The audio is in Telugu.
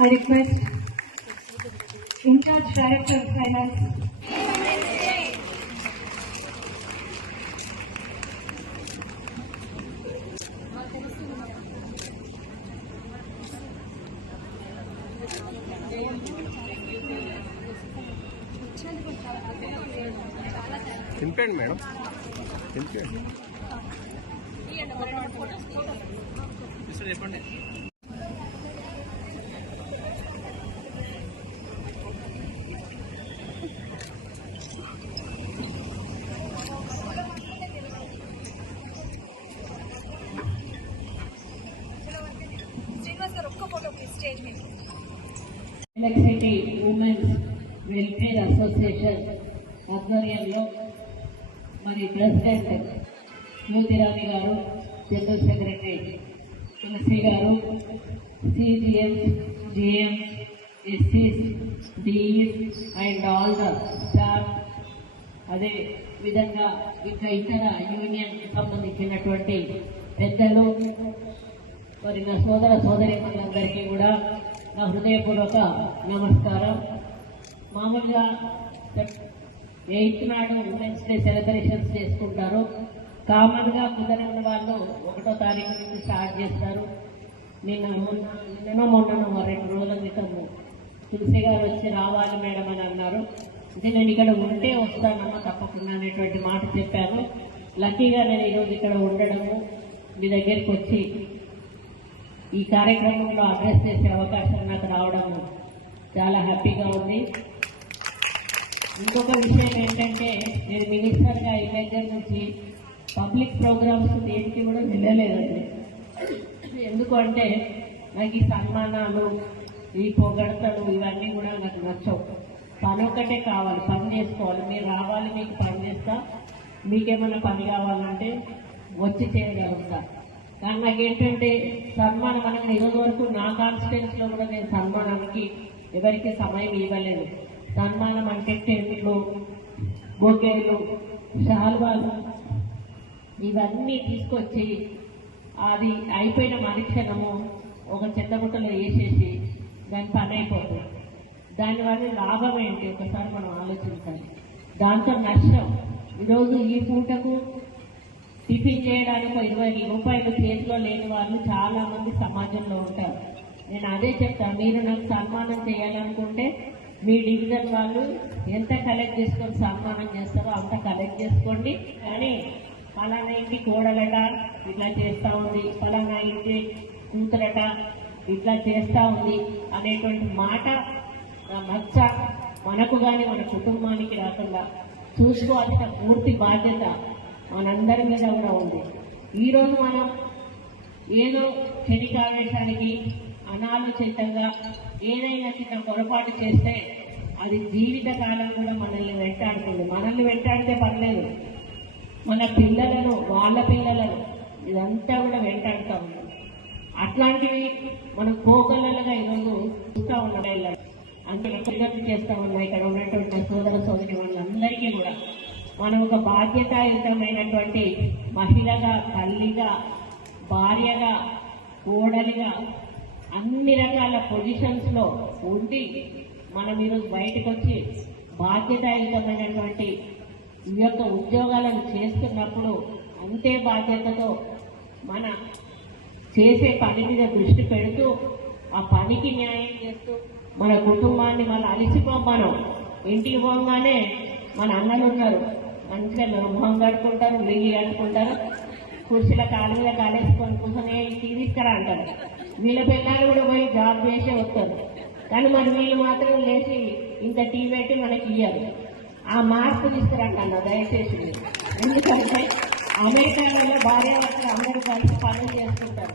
I request in charge director of finance. చింపండి మేడం చింపండి చెప్పండి ఎలక్ట్రిసిటీ ఉమెన్స్ వెల్ఫేర్ అసోసియేషన్ ఆధ్వర్యంలో మరి ప్రెసిడెంట్ జ్యోతిరాణి గారు జనరల్ సెక్రటరీ తులసి గారు CGM GM SEs DEs and all the staff. అదే విధంగా ఇంకా ఇతర యూనియన్ సంబంధించినటువంటి పెద్దలు మరి నా సోదర సోదరిమణులందరికీ కూడా నా హృదయపూర్వక నమస్కారం. మామూలుగా ఎయిత్ నాడు ఉమెన్స్ డే సెలబ్రేషన్స్ చేసుకుంటారు. కామన్గా కుదరని వాళ్ళు ఒకటో తారీఖు నుంచి స్టార్ట్ చేస్తారు. నిన్న మొన్న నిన్న మొన్ననో రెండు రోజుల క్రితం తులసి గారు వచ్చి రావాలి మేడం అని అన్నారు. అంటే నేను ఇక్కడ ఉంటే వస్తానమ్మా తప్పకుండా అనేటువంటి మాట చెప్పాను లక్కీగా నేను ఈరోజు ఇక్కడ ఉండడము మీ దగ్గరికి వచ్చి ఈ కార్యక్రమంలో అడ్రస్ చేసే అవకాశం నాకు రావడం చాలా హ్యాపీగా ఉంది. ఇంకొక విషయం ఏంటంటే నేను మినిస్టర్గా ఈ దగ్గర నుంచి పబ్లిక్ ప్రోగ్రామ్స్ దేనికి కూడా వెళ్ళలేదండి. ఎందుకంటే నాకు ఈ సన్మానాలు ఈ పొగడతలు ఇవన్నీ కూడా నాకు నచ్చవు. పని ఒక్కటే కావాలి పని చేసుకోవాలి. మీరు రావాలి మీకు పని చేస్తా. మీకేమైనా పని కావాలంటే వచ్చి చేయగలుగుతా. కానీ నాకేంటంటే సన్మానం అనేది ఈరోజు వరకు నా కాన్స్టిట్యూన్స్లో కూడా నేను సన్మానానికి ఎవరికి సమయం ఇవ్వలేదు. సన్మానం అంటే టెంట్లు బొకేలు షాల్వాలు ఇవన్నీ తీసుకొచ్చి అది అయిపోయిన మరుక్షణము ఒక చెత్తబుట్టలో వేసేసి దాని పని అయిపోతుంది. దానివల్ల లాభం ఏంటి? ఒకసారి మనం ఆలోచించాలి. దాంతో నష్టం. ఈరోజు ఈ పూటకు టిఫిన్ చేయడానికి ఒక ఇరవై రూపాయలు చేతిలో లేని వాళ్ళు చాలా మంది సమాజంలో ఉంటారు. నేను అదే చెప్తాను మీరు నాకు సన్మానం చేయాలనుకుంటే మీ డివిజన్ వాళ్ళు ఎంత కలెక్ట్ చేసుకొని సన్మానం చేస్తారో అంత కలెక్ట్ చేసుకోండి. కానీ పలానా ఇంటి కోడలట ఇట్లా చేస్తూ ఉంది పలానా ఇంటి కూతురట ఇట్లా చేస్తూ ఉంది అనేటువంటి మాట మచ్చ మనకు కానీ మన కుటుంబానికి రాకుండా చూసుకోవాల్సిన పూర్తి బాధ్యత మనందరి మీద కూడా ఉంది ఈరోజు మనం ఏదో క్షణికావేశానికి అనాలోచితంగా ఏదైనా చిన్న పొరపాటు చేస్తే అది జీవితకాలం కూడా మనల్ని వెంటాడుతుంది. మనల్ని వెంటాడితే పర్లేదు. మన పిల్లలను వాళ్ళ పిల్లలను ఇదంతా కూడా వెంటాడుతూ ఉన్నాం అట్లాంటివి మనం కోకలలుగా ఈరోజు చూస్తూ ఉన్నాం. అంటే చేస్తా ఉన్నాయి ఇక్కడ ఉన్నటువంటి సోదర సోదరి వాళ్ళందరికీ కూడా. మనం ఒక బాధ్యతాయుతమైనటువంటి మహిళగా తల్లిగా భార్యగా కోడలిగా అన్ని రకాల పొజిషన్స్లో ఉండి మనం ఈరోజు బయటకు వచ్చి బాధ్యతాయుతమైనటువంటి ఈ యొక్క ఉద్యోగాలను చేస్తున్నప్పుడు అంతే బాధ్యతతో మన చేసే పని మీద దృష్టి పెడుతూ ఆ పనికి న్యాయం చేస్తూ మన కుటుంబాన్ని మన మనం ఇంటికి పోగానే మన అన్నలు ఉన్నారు మంచిగా మొహం కట్టుకుంటారు లిగి కట్టుకుంటారు కుర్చీల కాలు మీద కాలేసుకొని కూర్చొని తీసుకురా అంటారు వీళ్ళ పిల్లలు కూడా పోయి జాబ్ చేసే వస్తారు. కానీ మరి వీళ్ళు మాత్రం లేచి ఇంత టీ పెట్టి మనకి ఇవ్వాలి ఆ మార్పు తీసుకురండి దయచేసి ఎందుకంటే అమెరికాలో భార్య భర్తలు అందరూ కలిసి పనులు చేసుకుంటారు